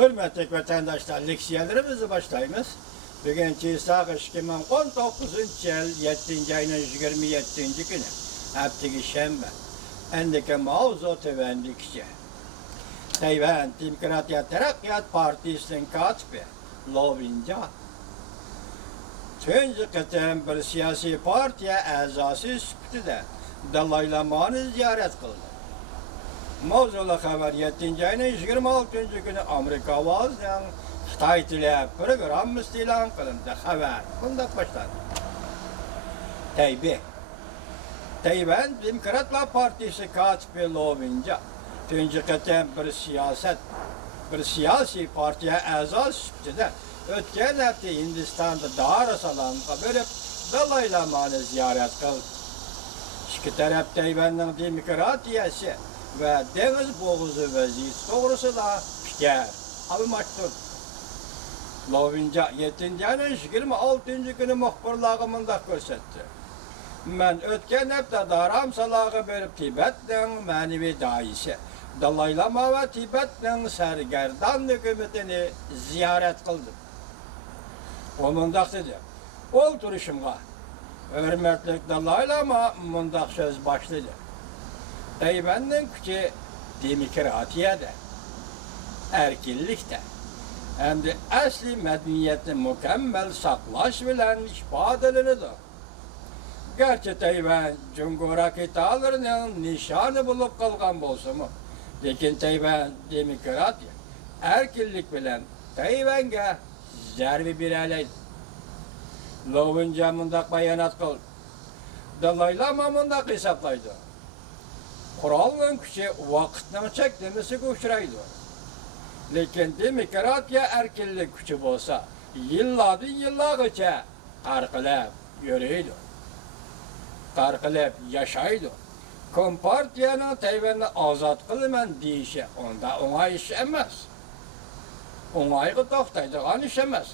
Hürmetli vatandaşlar, leksiyalarımızı başlayımız. Bugünkü sağış 2019 yıl 7. ayının 27. günü. Haftaki şembe. Endiki mavzu tevendikçe. Tayvan Demokratiya Terakkiyat Partisi'nin katibi Lovinca. Tünce kıtım bir siyasi partiye azası süptüde Dalai Lama'nı ziyaret kıldı. Mavzulu haber 7. ayının 26. günü Amerika Vaz'dan Xitay tili programı ilan kılındı haber. Bunda başladı. Tayvan Demokratlar Partisi katibi Lovinca. Tünce kıtım bir siyasi partiye azası süptüde ötken hafta Hindistan'da Dar Salaam'a verip Dalai Lama'nı ziyaret kıldı. İki taraf Tayvan'ın demokratiyası ve deniz boğuzu vaziyeti doğrusu da fikir almaktır. Lovinca 7. ayının 26. günü muhbirlığımında görsetti. Ben ötken hafta Daram Salah'a verip Tibet'in manevi daisi Dalai Lama ve Tibet'in sergerdan hükümetini ziyaret kıldım. O mundaq dedi. Ol turuşumğa. Hürmetlik Dalai Lama mundaq söz başladı. Tayvan'ın küçü demokratiyada, erkinlikte, hem de asli medeniyetini mükemmel saklaş bilen ifadelerini. Gerçi Tayvan, Cumhur raketalarının nişanı bulup kalgan bolsa mı? Lekin Tayvan demokratiya, erkinlik bilen Tayvan'a zerbi bir aleydi. Lovinca mundaq bayanat kıldı. Dalai Lama mundaq hesaplaydı. Kuralın küçü vakitinin çeklemesi uçuraydı. Lekin demokratiya erkinlik küçü bolsa, yıllarca qarqilab yürüydü. Qarqilab yaşaydı. Kompartiyanın Tayvan'ı azat kılman deyişi onda oңай iş emas. Oңайғы toxtaydigan iş emas.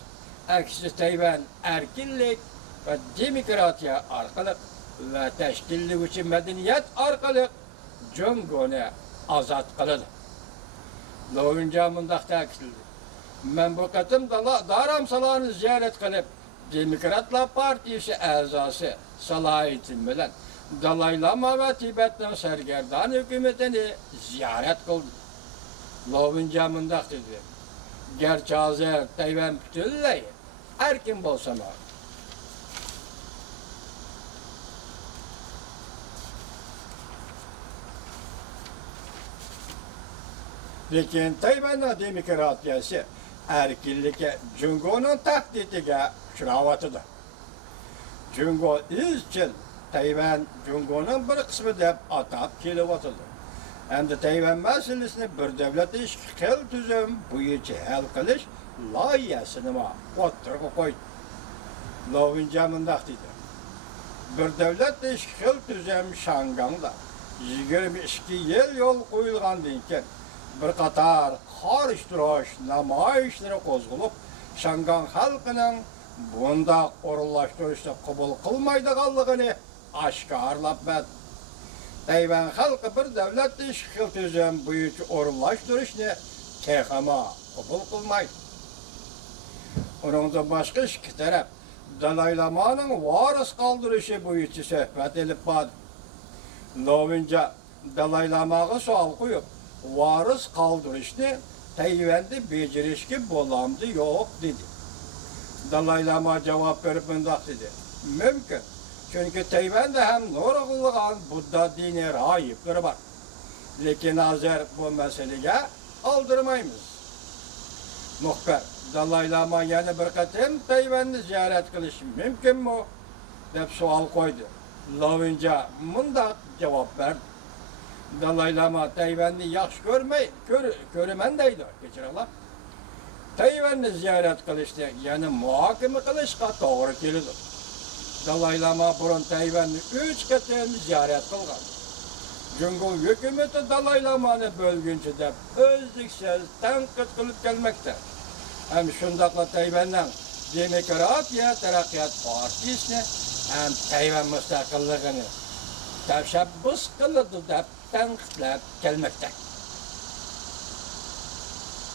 Aksi Tayvan erkinlik ve demokratiya arkalık ve teşkillik için medeniyet arkalık Cumhur'u azat kılıdı. Lovinca mundaq ta'kidledi. Ben bu katım Daram Salah'ını ziyaret kılıp Demokratlar Partisi azası salahiyetim bilen Dalai Lama ve Tibet'in sergerdan hükümetini ziyaret kıldı. Lovinca mundaq dedi. Gerçi hazır Tayvan bütünlüğü erkin bolsa mı? Lekin Tayvan'ın demokratiyası erkinlike Cumhur'un tahdidine uçravatıdır. Cumhur izchil Tayvan Cumhur'un bir kısmı deb atab kelyapatıldı. Hem de Tayvan meselesini bir devlet iş xil tüzüm boyunca hal qilish loyihasini o'ttirib qo'ydi. Lovinca mundaq dedi. Bir devlet iş xil tüzüm Şangang'da 22 yıl yol qo'yilgandan keyin bir qator xorish namoyishlari qo'zg'alib, Shangang xalqining bundaq o'rinlashtirishni qabul qilmaydiganligini oshkorlab berdi. Tayvan xalqi bir devlet iş xil tüzüm boyunca o'rinlashtirishni texama qabul qilmaydi. Ondan başqa ikki taraf Dalai Lama'nın varis qaldirishi boyunca suhbat elib bordi. Lovinca Dalai Lama'ga savol qo'yib, varis qoldirishni Tayvan'da becerishga bo'lamdi yo'q dedi. Dalai Lama javob berib bundoq dedi. Mümkün. Çünkü Tayvan'da hem nurg'ulg'an Budda dini rahipleri var. Lekin hazır bu meseleye aldırmayız. Muhbir, Dalai Lama yana bir qatim Tayvan'ı ziyaret qilish mümkün mü? Deb savol qo'ydi. Lovinca mundaq javob berdi. Dalai Lama Tayvan'ı yaxshi ko'raman deydi. Kechiringlar. Tayvan'ı ziyaret qilishda yana muhokama qilishga to'g'ri keladi. Dalai Lama burun Tayvan'ı 3 qatim ziyaret qilgan. Cumhur hükümeti Dalai Lama'nı bölgünçü deb özlüksiz tanqid qilib kelmekte. Hem şundaqla Tayvan'dan Demokratiya Terakkiyat Partisi'ni hem Tayvan müstakilligini teşebbüs kıldı deb tanqidlab kelmekte.